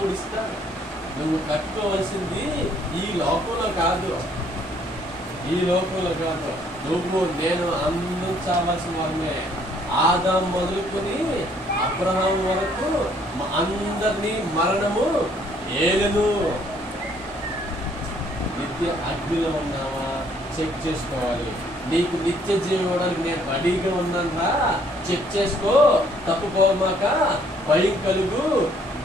దేవుడు ఇస్తాడు. నువ్వు కట్టుకోవాల్సింది ఈ లోకంలో కాదు, ఈ లోకంలో కాదు. నువ్వు నేను అందించవలసిన వారమే. ఆదాం మొదలుకొని అబ్రహాం వరకు అందరినీ మరణము ఏలును. నిత్య అగ్నిలో ఉన్నావా చెక్ చేసుకోవాలి. నీకు నిత్య జీవం ఇవ్వడానికి నేను రెడీగా ఉన్నానా చెక్ చేసుకో. తప్పుకోమాక భయం కలుగు,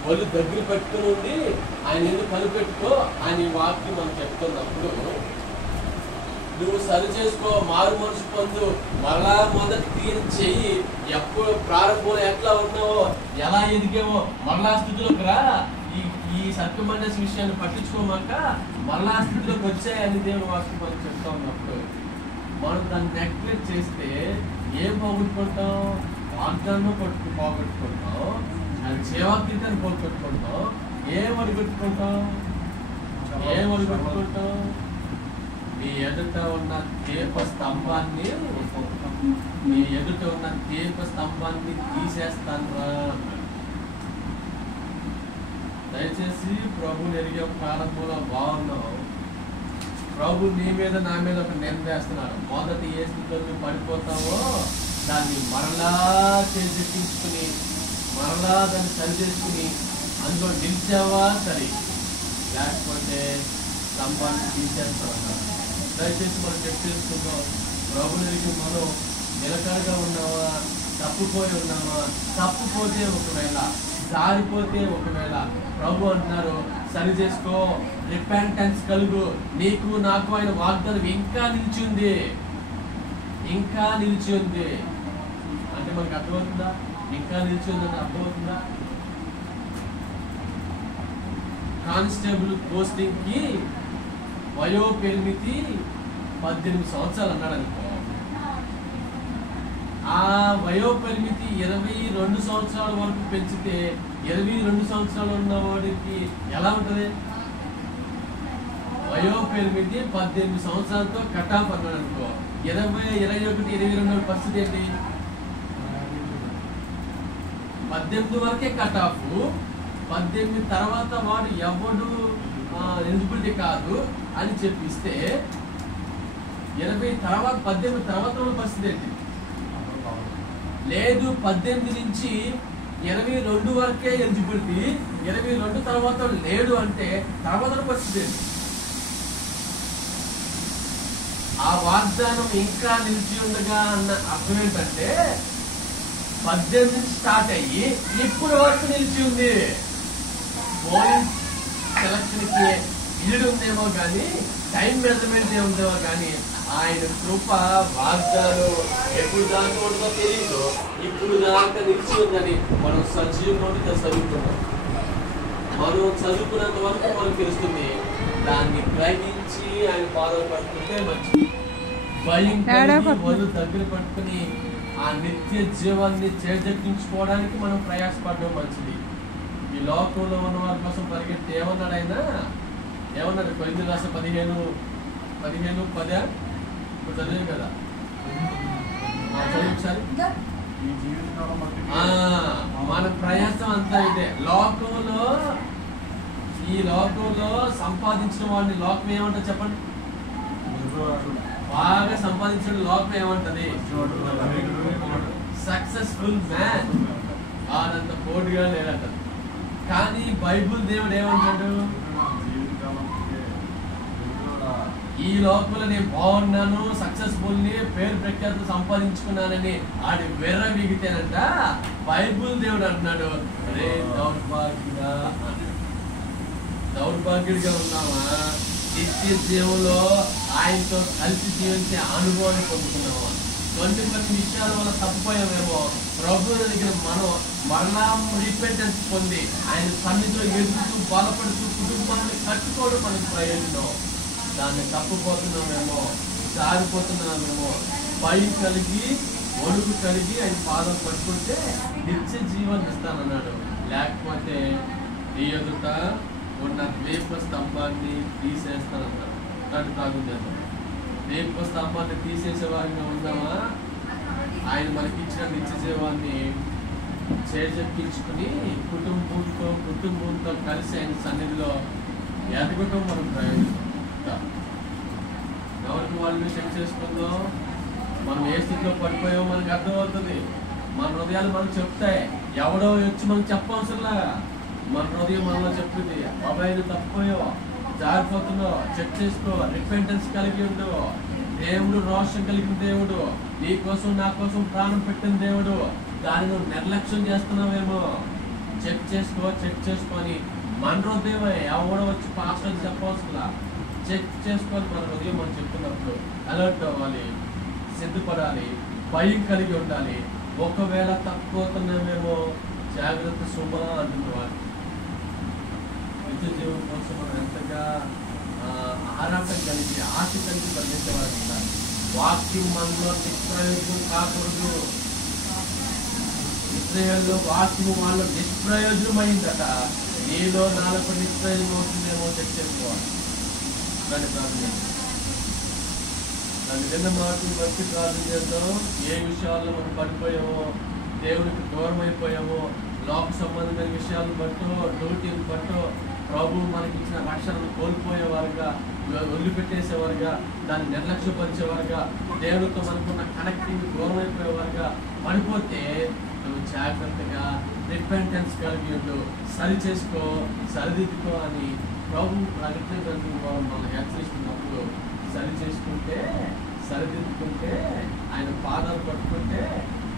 ఒళ్ళు దగ్గర పెట్టుకుని ఉండి ఆయన ఎందుకు కనిపెట్టుకో అని వాక్యం మనం చెప్తున్నప్పుడు నువ్వు సరి చేసుకో, మారు మనసు పొందు, మరలా మొదటి తీరు చెయ్యి. ఎప్పుడు ప్రారంభంలో ఎట్లా ఉన్నావో ఎలా ఎదిగావో మరలా స్థితిలోకి రా. ఈ సత్యమైన విషయాన్ని పట్టించుకోమాక మరలా స్థితిలోకి వచ్చాయని దేవుని వాక్యం మనం చెప్తా ఉన్నప్పుడు మనం దాన్ని నెగ్లెక్ట్ చేస్తే ఏం పోగొట్టుకుంటాం? వాగ్దానం పోగొట్టుకుంటాం, అది సేవాకీర్తన పోగొట్టుకుంటాం. ఏం అడుగొట్టుకుంటాం? నీ ఎదుట ఉన్న దీప స్తంభాన్ని తీసేస్తాను. దయచేసి ప్రభుని ఎరిగే ప్రారంభంలో బాగున్నావు. ప్రభు నీ మీద నా మీద ఒక నిర్ణయిస్తున్నాడు. మొదటి ఏ స్థితిలో నువ్వు పడిపోతావో దాన్ని మరలా చేజిక్కించుకుని మరలా దాన్ని సరి చేసుకుని అందులో నిలిచావా సరే, లేకపోతే స్తంభాన్ని తీసేస్తాను. దయచేసి మనం చెక్ చేసుకుందాం. ప్రభుని ఎరిగి మనం నిలకడగా ఉన్నావా, తప్పుపోయి ఉన్నావా? తప్పుపోతే ఒకవేళ, జారిపోతే ఒకవేళ ప్రభు అంటున్నారు సరి చేసుకో, రిపెంటెన్స్ కలుగు. నీకు నాకు ఆయన వాగ్దానం ఇంకా నిలిచి ఉంది అంటే మనకు అర్థమవుతుందా? ఇంకా నిలిచి ఉందని అర్థమవుతుందా? కానిస్టేబుల్ పోస్టింగ్ కి వయో పరిమితి 18 సంవత్సరాలు అన్నాడు అనుకో. ఆ వయో పరిమితి 22 సంవత్సరాల వరకు పెంచితే 22 సంవత్సరాలు ఉన్న వాడికి ఎలా ఉంటుంది? వయో పరిమితి 18 సంవత్సరాలతో కట్ ఆఫ్ అన్నాడు అనుకో. 20, 21, 22 పరిస్థితి ఏంటి? 18 వరకే కట్ ఆఫ్. 18 తర్వాత వాడు ఎవడు ఎలిజిబిలిటీ కాదు అని చెప్పిస్తే 20 తర్వాత 18 తర్వాత పరిస్థితి ఏంటి? లేదు, 18 నుంచి 22 వరకే ఎలిజిబిలిటీ, 22 తర్వాత లేడు అంటే తర్వాత పరిస్థితి ఏంటి? ఆ వాగ్దానం ఇంకా నిలిచి ఉండగా అన్న అర్థం ఏంటంటే 18 స్టార్ట్ అయ్యి ఇప్పుడు వరకు నిలిచి ఉంది. పోలీస్ సెలక్షన్ కి ఇల్లు ఉందేమో కానీ టైం మెజర్మెంట్ ఏముందేమో కానీ ఆయన కృప వాగ్దానం ఎప్పుడు దాకా ఉంటుందో తెలియదు. ఇప్పుడు దాకా నిలిచి ఉందని మనం సజీవంగా చదువుతున్నాం. మనం చదువుకున్నంత వరకు మనకు తెలుస్తుంది. దాన్ని గ్రహించి ఆయన పాదాలు పట్టుకుంటే మంచిది. భయం వాళ్ళు దగ్గర పట్టుకుని ఆ నిత్య జీవాన్ని చేజెక్కించుకోవడానికి మనం ప్రయాసపడడం మంచిది. ఈ లోకంలో ఉన్న వారి కోసం పరిగెత్తి ఏమన్నాడు ఆయన? ఏమన్నాడు? కొరింథీయుల రాసిన 15:10 ఇప్పుడు చదివాం కదా, చదివి ఒకసారి. మన ప్రయాసం అంతా ఇదే. ఈ లోకంలో సంపాదించిన వాడిని లోకం ఏమంటారు చెప్పండి? బాగా సంపాదించిన లోకం ఏమంటది? Successful man. వాడంత పోటీగా లేదంట. కానీ బైబుల్ దేవుడు ఏమంటాడు? ఈ లోకంలో నేను బాగున్నాను, సక్సెస్ఫుల్ ని, పేరు ప్రఖ్యాతులు సంపాదించుకున్నానని ఆడి వెర్ర మిగితేనంట బైబుల్ దేవుడు అంటున్నాడు, రే దౌర్భాగ్యుడిగా ఉన్నావా? నిత్య జీవంలో ఆయనతో కలిసి జీవించే అనుభవాన్ని పొందుతున్నావా? కొన్ని విషయాల వల్ల తప్పిపోయామేమో. ప్రభు దగ్గర మనం మరలా రిపెంటెన్స్ పొంది ఆయన సన్నిధిలో ఎదుగుతూ బలపడుతూ కుటుంబాన్ని కట్టుకోవడం మనకి ప్రయోజనం. దాన్ని తప్పుపోతున్నామేమో, జారిపోతున్నామేమో. భయం కలిగి ఒడుగు కలిగి ఆయన పాదం పట్టుకుంటే నిత్య జీవాన్ని ఇస్తానన్నాడు. లేకపోతే నీ ఎదుట ఉన్న దీప స్తంభాన్ని తీసేస్తానన్నాడు. నన్ను తాగుతాను. దీప స్తంభాన్ని తీసేసే వారిగా ఉందామా? ఆయన మనకి ఇచ్చిన నిత్య జీవాన్ని చేజెక్కించుకుని కుటుంబంతో కలిసి ఆయన సన్నిధిలో ఎదగటం మనం ప్రయోజనం. ఎవరికి వాళ్ళు చెక్ చేసుకుందాం, మనం ఏ స్థితిలో పడిపోయామో మనకు అర్థమవుతుంది. మన హృదయాలు మనకు చెప్తాయి, ఎవడో వచ్చి మనకు చెప్పవసరంలా మన హృదయం మనలో చెప్తుంది. బాబాయ్ తప్పిపోయో, జారిపోతున్నావు, చెక్ చేసుకో, రిపెంటెన్స్ కలిగి ఉండు. దేవుడు రోషం కలిగిన దేవుడు, నీ కోసం నా కోసం ప్రాణం పెట్టిన దేవుడు. దాన్ని నువ్వు నిర్లక్ష్యం చేస్తున్నావేమో, చెక్ చేసుకొని మన హృదయమే ఎవడో వచ్చి పాస్టర్ చెప్పవసరంలా చెక్ చేసుకొని మన హృదయం మనం చెప్తున్నప్పుడు అలర్ట్ అవ్వాలి, సిద్ధపడాలి, భయం కలిగి ఉండాలి. ఒకవేళ తక్కువతున్నామేమో జాగ్రత్త సుమా అంటున్నవాడు. నిత్య జీవం కోసం మనం ఎంతగా ఆరాటం కలిగి ఆశ కలిగి పరిగెత్తేవాడు ఉండాలి. వాక్యం మనలో నిష్ప్రయోజనం కాకూడదు. ఇశ్రాయేలులో వాక్యము వాళ్ళలో నిష్ప్రయోజనం అయిందట. నీలో నాలుగు నిష్ప్రయోజనం అవుతుందేమో చెక్ చేసుకోవాలి. దాన్ని ప్రార్థన దాన్ని నిన్న మాటలు బట్టి ప్రార్థన చేద్దాం. ఏ విషయాల్లో మనం పడిపోయామో, దేవునికి దూరం అయిపోయామో, లోక సంబంధమైన విషయాలను బట్టో, డ్యూటీని బట్టో, ప్రభు మనకి ఇచ్చిన రక్షణను కోల్పోయేవారుగా, వదిలిపెట్టేసేవారుగా, దాన్ని నిర్లక్ష్యపరిచేవారుగా, దేవునితో మనకున్న కనెక్టింగ్ దూరం అయిపోయేవారుగా పడిపోతే నువ్వు జాగ్రత్తగా రిపెంటెన్స్ కలిగి ఉండు, సరి చేసుకో, సరిదిద్దుకో అని ప్రభు ప్రకటన గ్రంథం మనం హెచ్చరిస్తున్నప్పుడు సరి చేసుకుంటే, సరిదిద్దుకుంటే, ఆయన పాదాలు పట్టుకుంటే,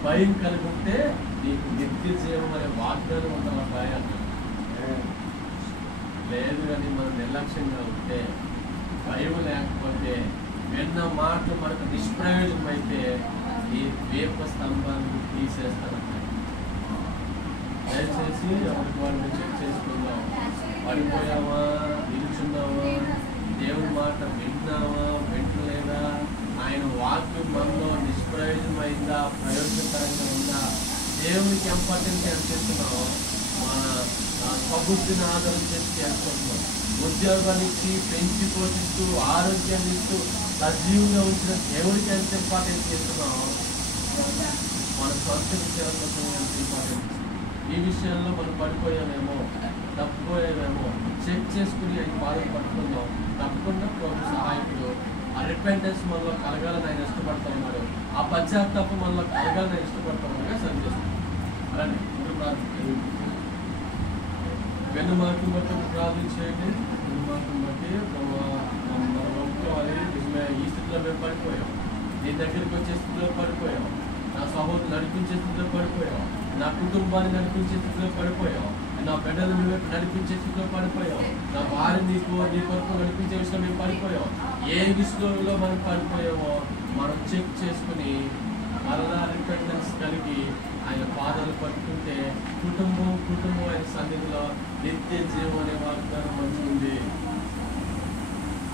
భయం కలిగి ఉంటే నీకు నిత్య జీవం అనే వాగ్దానం ఉండాలి. భయం లేదు కానీ మనం నిర్లక్ష్యంగా ఉంటే, భయం లేకపోతే, విన్న మాటలు మనకు నిష్ప్రయోజనం అయితే ఈ వేప స్తంభాన్ని తీసేస్తానన్నాడు. దయచేసి ఎవరికి వాళ్ళు చెక్ చేసుకుందాం. పడిపోయావా, నిలుచున్నావా, దేవుని మాట వింటున్నావా, వింటలేదా, ఆయన వాక్యం మనలో నిష్ప్రయోజనం అయిందా, ప్రయోజనకరంగా ఉందా, దేవునికి ఇంపార్టెన్స్ ఎంత ఇస్తున్నావు, మన స్వబుద్ధిని ఆధారం చేసి చేసుకుంటున్నాం. ఉద్యోగాలు ఇచ్చి పెంచి పోషిస్తూ ఆరోగ్యాన్ని ఇస్తూ సజీవంగా ఉంచిన దేవుడికి ఎంత ఇంపార్టెన్స్ ఇస్తున్నాం, మన సొంత విషయాల్లో ఎంత ఇంపార్టెన్స్. ఈ విషయాల్లో మనం పడిపోయామేమో, తప్పిపోయామేమో చెక్ చేసుకుని ఆయన బాధలు పట్టుకుందాం. తప్పకుండా ప్రభు సహాయకుడు. ఆ రిపెంటెన్స్ మనలో కలగాలని ఆయన ఇష్టపడతా ఉన్నాడు. ఆ పశ్చాత్తాపం మనలో కలగాలని ఆయన ఇష్టపడతా ఉన్నాడుగా సరి చేస్తాం. అలానే వెన్ను మార్పుని బట్టి ప్రార్థన చేయండి. వెన్ను మార్పుని బట్టి మనం ఒప్పుకోవాలి. ఈ స్థితిలో మేము పడిపోయాం, నీ దగ్గరికి వచ్చే స్థితిలో పడిపోయాం, నా సహోదరులు నడిపించే స్థితిలో పడిపోయాం, నా కుటుంబాన్ని నడిపించే స్థితిలో పడిపోయాం, నా బిడ్డలు నడిపించే స్థితిలో పడిపోయాం, నా వారిని నీ కొరకు నడిపించే విషయంలో మేము పడిపోయాం. ఏ విషయంలో మనం పడిపోయామో మనం చెక్ చేసుకుని మరలా రిపెంటెన్స్ కలిగి ఆయన పాదాలు పట్టుకుంటే కుటుంబం ఆయన సన్నిధిలో నిత్య జీవం అనే వాగ్దానం మంచిది.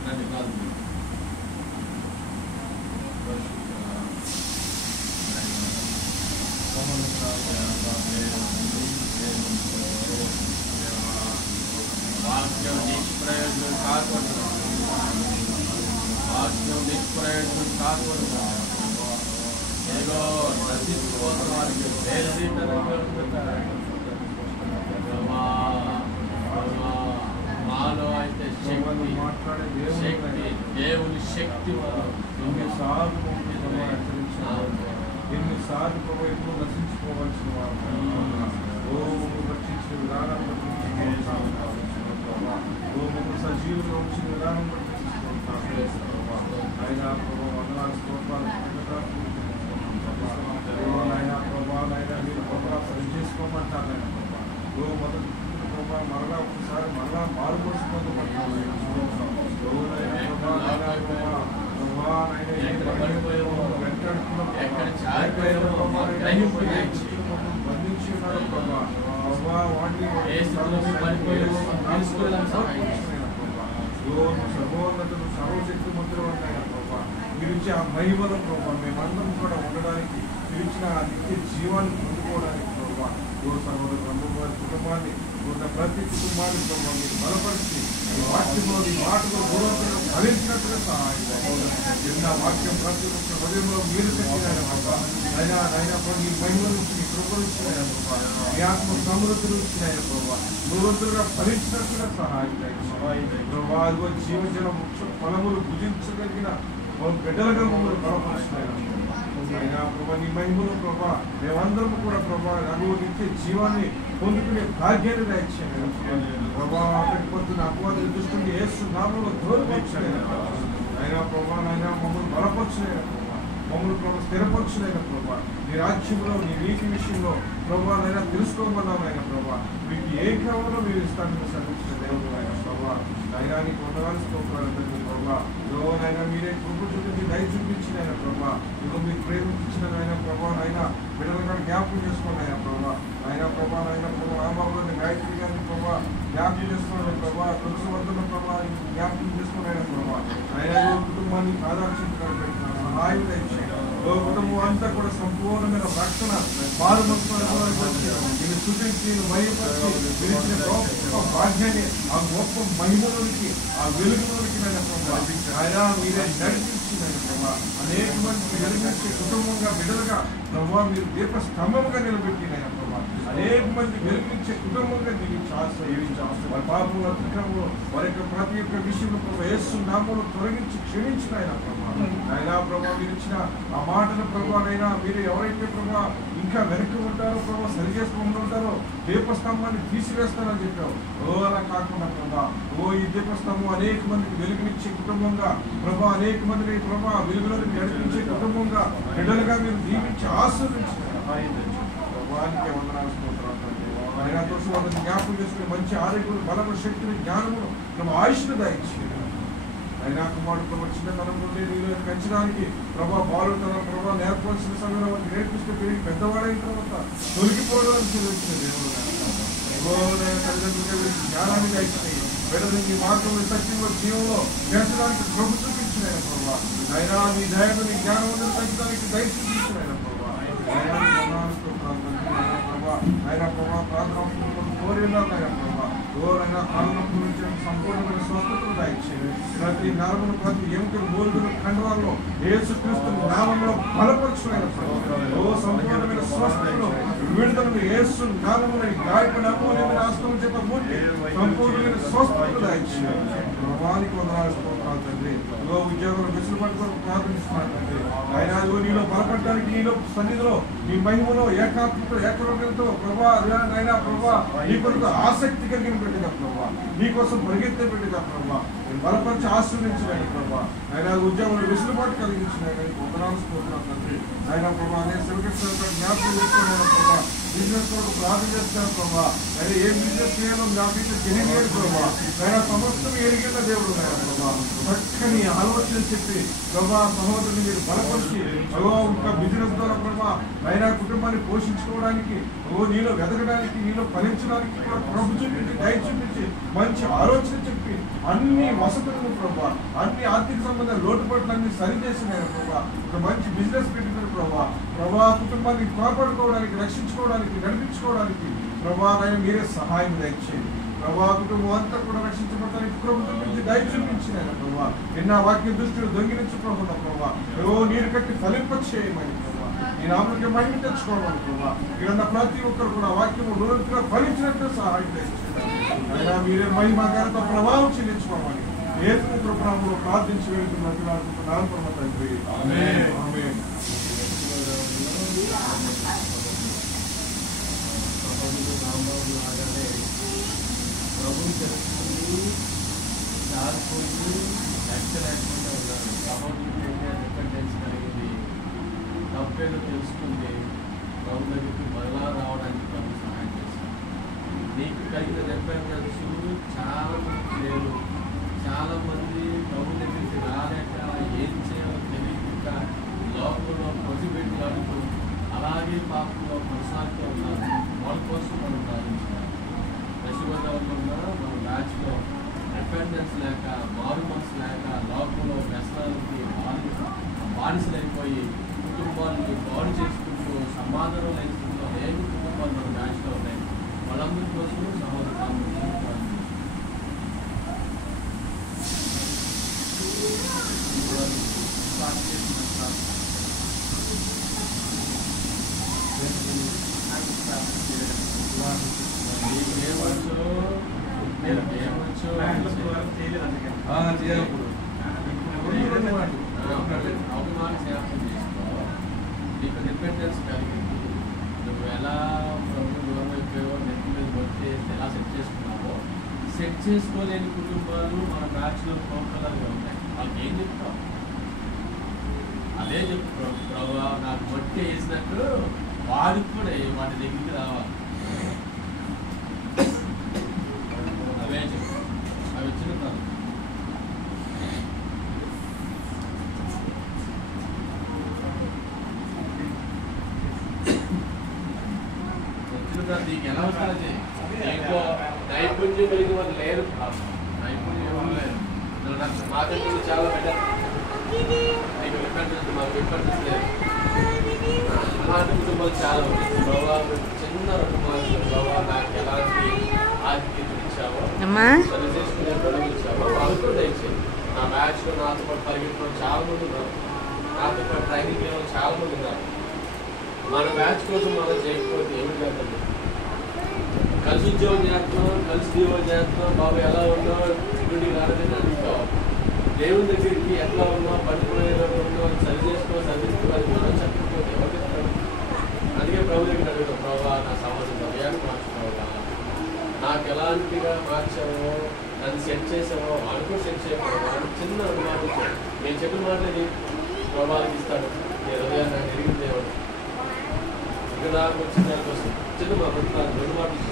నన్ను కాదు వాక్యం నిష్ప్రయోజనం కాకూడదు, వాక్యం నిష్ప్రయోజనం కాకూడదు. ఏదో నశించుకోవడం వారికి మాలో అయితే శక్తి దేవుని శక్తి ఎన్నిసార్లు ప్రభు ఎప్పుడు నశించుకోవాల్సిన వారు రక్షించిన విధానం బట్టి సజీవులు వచ్చిన విధానం బట్టి ఆయన ప్రభు వందనాలు స్తోత్రాలు ఆయన ప్రభావం మీరు ప్రభావ సరి చేసుకోమంటారు. ఆయన ప్రభావ మొదటి ప్రభావ మరలా ఒకసారి మరలా మారుపరుచుకోమంటారు. సర్వోన్నతులు సర్వశక్తి మంత్రులు ఉంటాయి ప్రభావ. మీరు ఇచ్చే ఆ మహిమల ప్రభావ మేమందరం కూడా ఉండడానికి, మీరు ఇచ్చిన ఆ నిత్య జీవాన్ని పొందుకోవడానికి ప్రభావ సర్వోన్నతులు వారి కుటుంబాన్ని ఉన్న ప్రతి కుటుంబాన్ని ప్రభావ మీరు బలపరిచి ఈ వాక్యంలో ఈ మాటలు దూరంలో ఫలించినట్టుగా సహాయం చిన్న వాక్యం ప్రతి ఒక్క హృదయంలో మీరు పెట్టిన అయినా ఈ మహిమ నుంచి మీ కృప నుంచి మీ ఆత్మ సమృద్ధి నుంచి ప్రభావ నూరంతులుగా ఫలించినట్టుగా సహాయం ప్రభావ జీవజన వృక్ష ఫలములు భుజించగలిగిన బిడ్డలుగా మమ్మల్ని బలపరుస్తున్నాయి అయినా ప్రభా నీ మహిమలో ప్రభా మేమందరము కూడా ప్రభా అనుభవించే జీవాన్ని పొందుకునే భాగ్యాన్ని దయచేయండి ప్రభా అక్కడికి పొద్దున అపవాది దృష్టిని యేసు నామములో దూరపరచలేను అయినా ప్రభా నైనా మమ్మల్ని బలపరచలేను మమ్మల్ని ప్రభా స్థిరపరచలేను ప్రభా నీ రాజ్యంలో నీ నీతి విషయంలో ప్రభా నైనా తెలుసుకోమన్నాం అయినా ప్రభా మీకు ఏ క్రమంలో మీరు ఇస్తాను సర్వించిన దేవుడు అయినా ప్రభా అయినా నీకు వందనాలు స్తోత్రాలు ప్రభా నైనా మీరే కృప చూపించి దయ చూపించిన ఆయన ప్రభా ఇదిగో మీరు ప్రేమించిన ఆయన ప్రభా నైనా బిడ్డలుగా జ్ఞాపకం చేసుకోండి ఆయన ప్రభా అయినా ప్రభా నైనా ప్రభా రామబాబుని గాయత్రి గారిని ప్రభా జ్ఞాపకం చేసుకోండి ప్రభా తులసివర్ధన ప్రభా జ్ఞాపకం చేసుకోండి ఆయన ప్రభా అయినా కుటుంబాన్ని ఆదర్శించడం పెట్టిన సహాయం దయచేయండి కుటుంబం అంతా కూడా సంపూర్ణమైన రక్షణ మారు మనసు చూపించి మహిమపరిచి గొప్ప భాగ్యాన్ని ఆ గొప్ప మహిమలోనికి ఆ వెలుగులోనికి ఆయన మీరే నడిపించిందని ప్రభా అనేక మంది వెలుగుంచే కుటుంబంగా బిడ్డలుగా ప్రభావ మీరు దీప స్తంభంగా నిలబెట్టిన ప్రభా అనేక మంది వెలుగునిచ్చే కుటుంబంగా దీవించి ఆశ్రయించి వారి పాపంలో అతిక్రమంలో వారి యొక్క ప్రతి ఒక్క విషయంలో ప్రభావ యేసు నామములో తొలగించి క్షమించిన ఆయన ప్రభా అయినా ప్రభావ మీరు ఇచ్చిన ఆ మాటల ప్రభావైనా మీరు ఎవరైతే ప్రభావ ఇంకా వెనక్కి ఉంటారో ప్రభావ సరి చేసుకుంటూ ఉంటారో దీపస్తంభాన్ని తీసివేస్తారని చెప్పావు అలా కాకుండా ప్రభా ఈ దీపస్తంభం అనేక మందికి వెలుగునిచ్చే కుటుంబంగా ప్రభా అనేక మందిని ప్రభా వెలుగులోకి నడిపించే కుటుంబంగా బిడ్డలుగా మీరు దీవించి ఆశీర్వదించారు ప్రభావానికి వందనాలు అయినా తోసి వాళ్ళని జ్ఞాపకం చేసుకుని మంచి ఆరోగ్యం బలము శక్తిని జ్ఞానమును ప్రభావ ఆయుష్ను దాయించి అయినా కుమారుడు ప్రభావ చిన్నతనం నుండి నీళ్ళు పెంచడానికి ప్రభావ బాలుతనం ప్రభావ నేర్పాల్సిన సమయంలో వారికి నేర్పిస్తే పెరిగి పెద్దవాడైన తర్వాత తొలగిపోవడానికి చెల్లించిన దేవుడు తల్లిదండ్రులుగా జ్ఞానాన్ని దాయించినాయి బిడ్డలు మీ మార్గంలో సత్యంలో జీవంలో చేర్చడానికి ప్రభు చూపించిన ప్రభావ అయినా మీ దయను మీ జ్ఞానం పెంచడానికి దయ చూపించిన ప్రభావ ఆయన ప్రభావ ప్రార్థన కోరినారు ప్రభావ ఎవరైనా కాళ్ళనొప్పుల నుంచి సంపూర్ణమైన స్వస్థతలు దాయించేది ప్రతి నరమును ప్రతి ఎముకలు మూలుగులు ఖండవాల్లో యేసుక్రీస్తు నామములో బలపరుచుకున్న సంపూర్ణమైన స్వస్థతలు విడుదలను యేసు నామమున గాయపడిన అమూల్యమైన ఆస్తవం చేత మూర్తి సంపూర్ణమైన స్వస్థతలు దాయించేది ప్రభావానికి వందనాలు తండ్రి ఉద్యోగం వెసులుబాటు కొరకు ప్రార్థిస్తున్నాను తండ్రి ఆయన నీలో బలపడడానికి నీలో సన్నిధిలో నీ మహిమలో ఏకాత్మతో ఏకరోగ్యంతో ప్రభా అయినా ప్రభా నీ కొరకు ఆసక్తి కలిగిన పెట్టిన ప్రభా నీ కోసం పరిగెత్తే పెట్టిన ప్రభా నేను బలపరిచి ఆశ్రయించలేను ప్రభా ఆయన ఉద్యోగంలో వెసులుబాటు కలిగించిన వందనాలు స్తోత్రాలు తండ్రి ఆయన ప్రభా అనే సెలవు జ్ఞాపకం చేసుకోవడం ప్రభా బిజినెస్ కొరకు ప్రార్థన చేస్తాను ప్రభా ఆయన ఏ బిజినెస్ చేయాలో జ్ఞాపకం తెలియలేదు ప్రభా ఆయన సమస్తం ఎరిగిన దేవుడు ప్రభా చక్కని ఆలోచన చెప్పి ప్రభా సహోదరుని మీరు బలపరిచి ఇంకా బిజినెస్ ద్వారా ప్రభా ఆయన కుటుంబాన్ని పోషించుకోవడానికి నీలో వెతకడానికి నీలో ఫలించడానికి కూడా ప్రభు చూపించి దయ చూపించి మంచి ఆలోచన చెప్పి అన్ని వసతులను ప్రభా అన్ని ఆర్థిక సంబంధ లోటుపాట్లన్నీ సరిచేసిన ప్రభా ఒక మంచి బిజినెస్ పెట్టిన ప్రభా కుటుంబాన్ని కాపాడుకోవడానికి రక్షించుకోవడానికి నడిపించుకోవడానికి ప్రభా ఆయన మీరే సహాయం దయచేయండి ప్రభా కుటుంబం అంతా కూడా రక్షించబడటానికి ప్రభుత్వం నుంచి దయ చూపించిన ప్రభా నిన్న వాక్య దృష్టిలో దొంగిలించు ప్రభా నీరు కట్టి ఫలింపచేయమని ప్రభా ఈ నామకి మహిమ తెచ్చుకోవాలి ప్రభా ఇక్కడ ప్రతి ఒక్కరు కూడా వాక్యము నిరంతరంగా ఫలించినట్టు సహాయం దయచేయండి అయినా మీరే మహిమ ఘనత ప్రభావం చెల్లించుకోవాలి యేసు ప్రభువులో ప్రార్థించి వెళ్తున్నారు పరమ తండ్రి ఆమేన్ ఆమేన్ ప్రభుత్వం తెలుసుకుని దారిపోయి లెక్క లేకుండా ఉన్నారు ప్రభుత్వం డిపెండెన్స్ కలిగింది తప్పేదో తెలుసుకుంది ప్రభు దగ్గరికి మరలా రావడానికి ప్రభు సహాయం చేస్తాను నీకు కలిగిన డిపెండెన్స్ చాలా మంది లేరు చాలా మంది ప్రభు దగ్గరికి రాలేక ఏం చేయాలో తెలియక లోకంలో ప్రతిపెట్టులాడుతూ అలాగే పాపంలో కొనసాగుతూ ఉన్నారు వాళ్ళ కోసం మనం ప్రార్థించాలి పశుగోదావరిలో కూడా మన బ్యాచ్లో డిపెండెన్స్ లేక మారు మనసు లేక లోకంలో వ్యసనాలకి బానిసలైపోయి కుటుంబాలని బాడు చేసుకుంటూ సమాధానం లేకుండా అనేక కుటుంబాలు మన బ్యాచ్లో ఉన్నాయి వాళ్ళందరి కోసం సహోదరు మీరు చేయవచ్చు చేయాలి అవమాన జ్ఞాపకం చేసుకో. నీకు డిపెండెన్స్ కలిగింది. నువ్వు ఎలా దూరం అయిపోయావో నెట్ మీద వచ్చి ఎలా సెట్ చేసుకున్నావో, సెట్ చేసుకోలేని కుటుంబాలు మన బ్యాచ్లో కోకలర్గా ఉన్నాయి. వాళ్ళకి ఏం చెప్తావు? అదే చెప్తావు, ప్రభా నాకు బట్టి వేసినట్టు వాడికి కూడా వాటి దగ్గరికి రావాలి. అవే చెప్తావు. అవి వచ్చిన నీకు ఎలా వస్తుంది? నీకు నైపుణ్యం కలిగిన వాళ్ళు లేరు. నైపుణ్యం లేరు. మాకు చాలా బెటర్. నీకు రిపెంటెన్స్, మాకు రిపెంటెన్స్ లేదు. అలాంటి కుటుంబాలు చాలా ఉన్నాయి. ప్రభావ చిన్న కుటుంబాలు, ప్రభావ నాకు ఎలాంటి ఆధిక్యతలు ఇచ్చావో, సరి చేసుకునే గడువు ఇచ్చావో వాళ్ళు కూడా దయచేయండి. నా బ్యాచ్లో నాతో పాటు పరిగెత్తున్న చాలా మంది ఉన్నారు. నాతో పాటు ట్రైనింగ్ లేని చాలా మంది ఉన్నారు. మన బ్యాచ్ కోసం మనం చేయకపోతే ఏమి లేదండి. కలిసి ఉద్యోగం చేస్తున్నాం, కలిసి దీవం చేస్తున్నాం, బాబు ఎలా ఉన్నావు, ఇంటికి రాలేదని అడుగుతాం. దేవుని దగ్గరికి ఎట్లా ఉన్నావు, పట్టుకునేలా ఉన్నావు, సరి చేసుకోవాలి మనం చెప్పకపోతే ఎవరు చెప్తారు? అందుకే ప్రభు దగ్గర అడుగుతాం, ప్రభావ నా సమాజం భయాన్ని మార్చుకోవాలా, నాకు ఎలాంటిగా మార్చావో, నన్ను సెట్ చేసావో వాడు కూడా సెట్ చేయకపోవడం చిన్న అనుమానం. నేను చెప్పిన మాటలు ప్రభావానికి ఇస్తాడు. నీ హృదయాన్ని నాకు ఎరిగిన దేవుడు ఇక్కడ దాకా వచ్చిన దానికి వస్తుంది. చిన్న మా రెండు మాటలు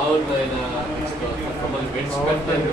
అవును ఆయన మమ్మల్ని విడిచిపెట్టారు.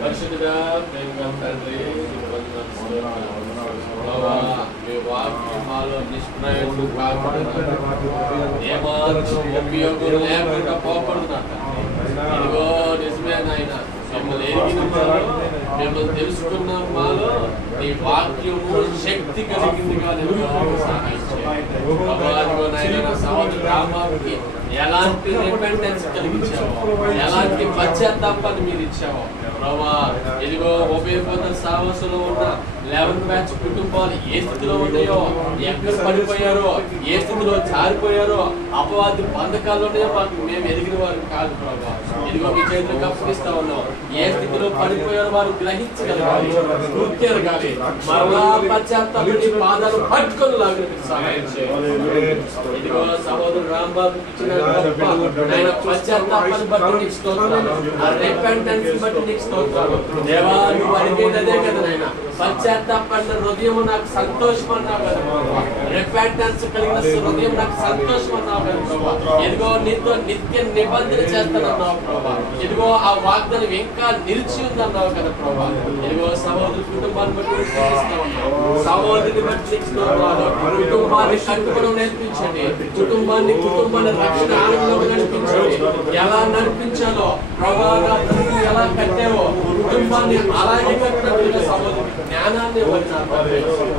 పరిశుద్ధుడా ప్రేమ తండ్రి, మీ వాక్యం మాలో నిష్ప్రయోజనం కాకుండా ఏమాత్రం ఉపయోగం లేకుండా పోకూడదు. ఇదిగో నిజమే నాయన, మిమ్మల్ని ఎరిగిన మాలో, మిమ్మల్ని తెలుసుకున్న మాలో నీ వాక్యము శక్తి కలిగిందిగా సహాయం చేయాలి. సముద్ర గ్రామానికి ఎలాంటి రిపెండెన్స్ కలిగించావో, ఎలాంటి పశ్చాత్తాపాన్ని మీరు ఇచ్చావో ప్రభా, ఇదిగో ఉపయోగపడ సాహసంలో ఉన్న 11 బ్యాచ్ కుటుంబాలు ఏ స్థితిలో ఉన్నాయో, ఎక్కడ పడిపోయారో, ఏ స్థితిలో జారిపోయారో, అపవాది బంధకాల్లోనే మాకు మేము ఎదిగిన వారు కాదు ప్రభా. ఇదిగో మీ చేతులకు అప్పగిస్తా ఉన్నాం. ఏ స్థితిలో పడిపోయారో వారు గ్రహించగలగాలి, గుర్తెరగాలి. మరలా పశ్చాత్తాపడి పాదాలు పట్టుకొని లాగా సహాయం చేయాలి. ఇదిగో సహోదరుడు రాంబాబు ఇచ్చిన పశ్చాత్తాపాన్ని బట్టి నీకు స్తోత్రాలు, ఆ రిపెంటెన్స్ బట్టి నీకు స్తోత్రాలు. దేవా నువ్వు అడిగేదే కదా నాయన, పశ్చాత్తాపడిన హృదయం నాకు సంతోషం అన్నావు కదా ప్రభా. రిపెంటెన్స్ కలిగిన హృదయం నాకు సంతోషం అన్నావు కదా ప్రభా. ఇదిగో నీతో నిత్య నిబంధన చేస్తానన్నావు ప్రభా. ఇదిగో ఆ వాగ్దానం ఇంకా నిలిచి ఉందన్నావు కదా ప్రభా. ఇదిగో సహోదరు కుటుంబాన్ని బట్టి స్థుతిస్తా ఉన్నాం. సహోదరుని బట్టి నీకు స్తోత్రాలు. కుటుంబాన్ని కట్టుకోవడం నేర్పించండి. కుటుంబాన్ని రక్షణ ఆనందంలో నడిపించండి. ఎలా నడిపించాలో ప్రభా ఎలా కట్టావో కుటుంబాన్ని అలాగే కట్టినట్లుగా సహోదరుని జ్ఞానాన్ని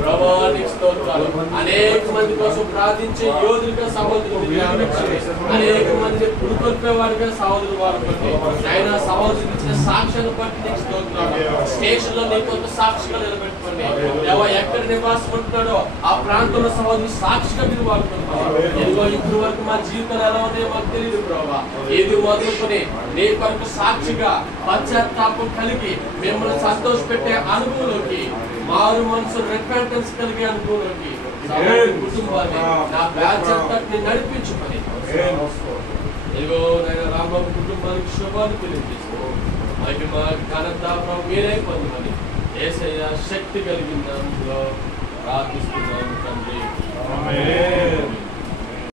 ప్రభా నీకు స్తోత్రాలు. అనేక మంది కోసం ప్రార్థించే యోధులుగా సహోదరుని నియమించండి. అనేక మందిని పురుకొల్పేవాడిగా సహోదరులు వాడుకోండి. ఆయన సహోదరులు ఇచ్చిన సాక్ష్యాన్ని బట్టి నీకు స్తోత్రాలు. స్టేషన్ లో నీకు ఒక సాక్షిగా నిలబెట్టుకోండి. దేవా ఎక్కడ నివాసం ఉంటున్నాడో ఆ ప్రాంతంలో సహోదరులు సాక్షిగా మీరు వాడుకుంటున్నారు. ఎన్నో ఇప్పుడు వరకు మా జీవితాలు ఎలా ఉన్నాయో మాకు తెలియదు ప్రభా. ఏది మొదలుకొని నీ కొరకు సాక్షిగా పశ్చాత్తాపం కలిగి మిమ్మల్ని సంతోష పెట్టే అనుభవంలోకి మారు మనసు రిపెంటెన్స్ కలిగే అనుభవంలోకి కుటుంబాన్ని నా బాధ్యతని నడిపించుకొని ఇదిగో నేను రాంబాబు కుటుంబానికి శుభాన్ని తెలియజేస్తూ మహిమ ఘనత మీరే పొందమని యేసయ్య శక్తి కలిగిన దాంట్లో ప్రార్థిస్తున్నాను తండ్రి. ఆమేన్.